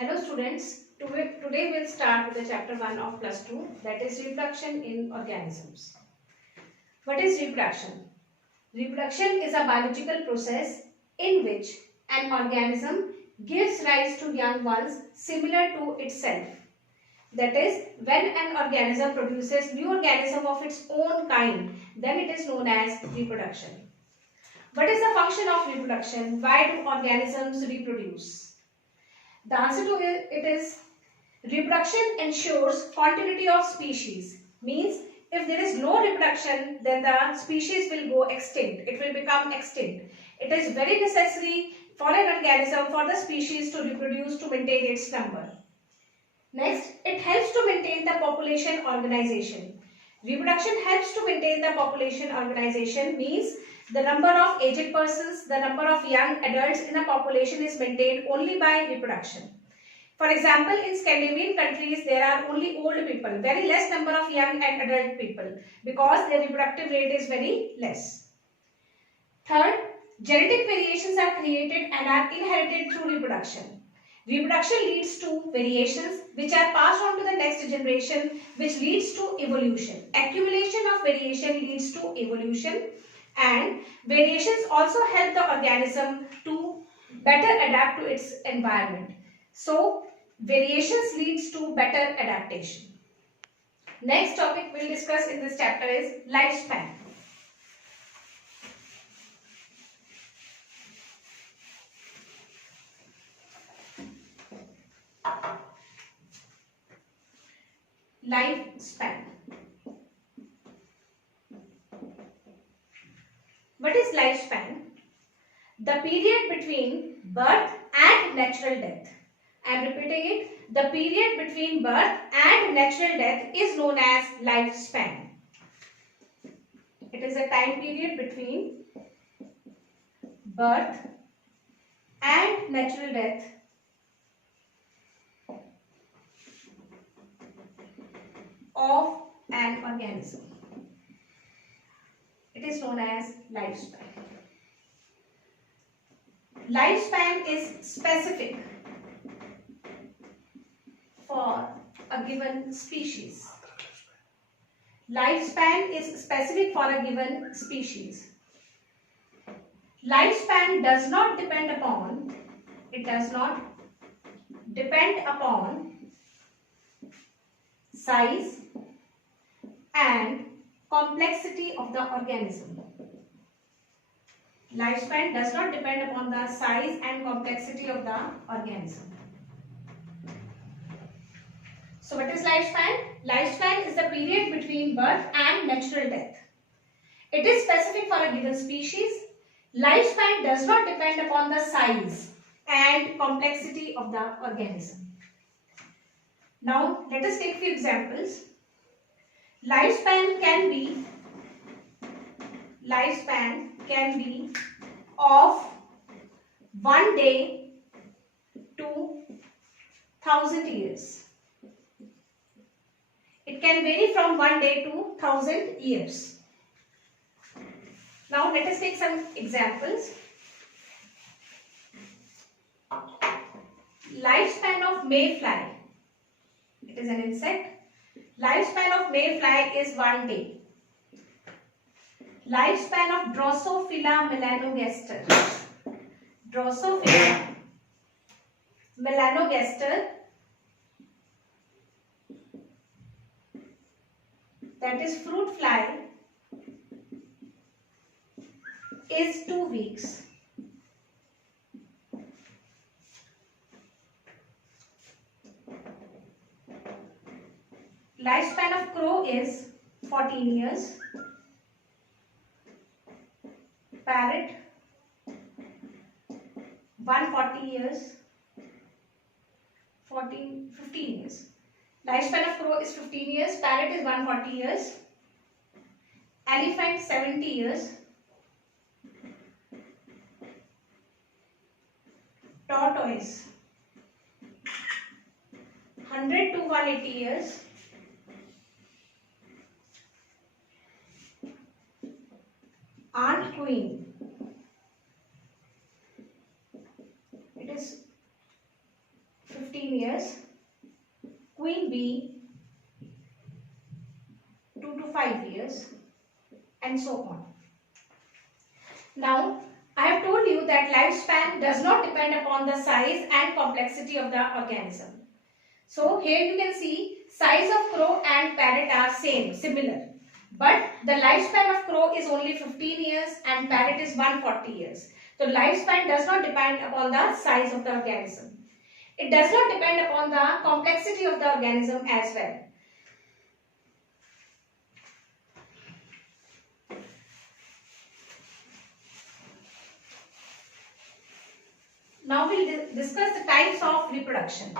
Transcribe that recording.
Hello students, today we'll start with the chapter 1 of plus 2, that is reproduction in organisms. What is reproduction? Reproduction is a biological process in which an organism gives rise to young ones similar to itself. That is, when an organism produces new organism of its own kind, then it is known as reproduction. What is the function of reproduction? Why do organisms reproduce? The answer to it is reproduction ensures continuity of species. Means if there is no reproduction, then the species will go extinct. It will become extinct. It is very necessary for an organism for the species to reproduce to maintain its number. Next, it helps to maintain the population organization. Reproduction helps to maintain the population organization means the number of aged persons, the number of young adults in a population is maintained only by reproduction. For example, in Scandinavian countries, there are only old people, very less number of young and adult people because their reproductive rate is very less. Third, genetic variations are created and are inherited through reproduction. Reproduction leads to variations which are passed on to the next generation, which leads to evolution. Accumulation of variation leads to evolution, and variations also help the organism to better adapt to its environment. So, variations leads to better adaptation. Next topic we'll discuss in this chapter is lifespan. Lifespan. What is lifespan? The period between birth and natural death. I am repeating it. The period between birth and natural death is known as lifespan. It is a time period between birth and natural death of an organism. It is known as lifespan. Lifespan is specific for a given species. Lifespan is specific for a given species. Lifespan does not depend upon, size and complexity of the organism. Lifespan does not depend upon the size and complexity of the organism. So what is lifespan? Lifespan is the period between birth and natural death. It is specific for a given species. Lifespan does not depend upon the size and complexity of the organism. Now let us take a few examples. Lifespan can be of 1 day to 1,000 years. It can vary from 1 day to 1,000 years. Now let us take some examples. Lifespan of mayfly. It is an insect. Lifespan of mayfly is 1 day. Lifespan of Drosophila melanogaster. Drosophila melanogaster, that is fruit fly, is 2 weeks. Lifespan of crow is 14 years. Parrot 140 years. 15 years. Lifespan of crow is 15 years. Parrot is 140 years. Elephant 70 years. Tortoise 100 to 180 years. Ant queen, it is 15 15 years, queen bee 2 to 5 years, and so on. Now, I have told you that lifespan does not depend upon the size and complexity of the organism. So, here you can see size of crow and parrot are similar. But the lifespan of crow is only 15 years and parrot is 140 years. So, lifespan does not depend upon the size of the organism. It does not depend upon the complexity of the organism as well. Now we will discuss the types of reproduction.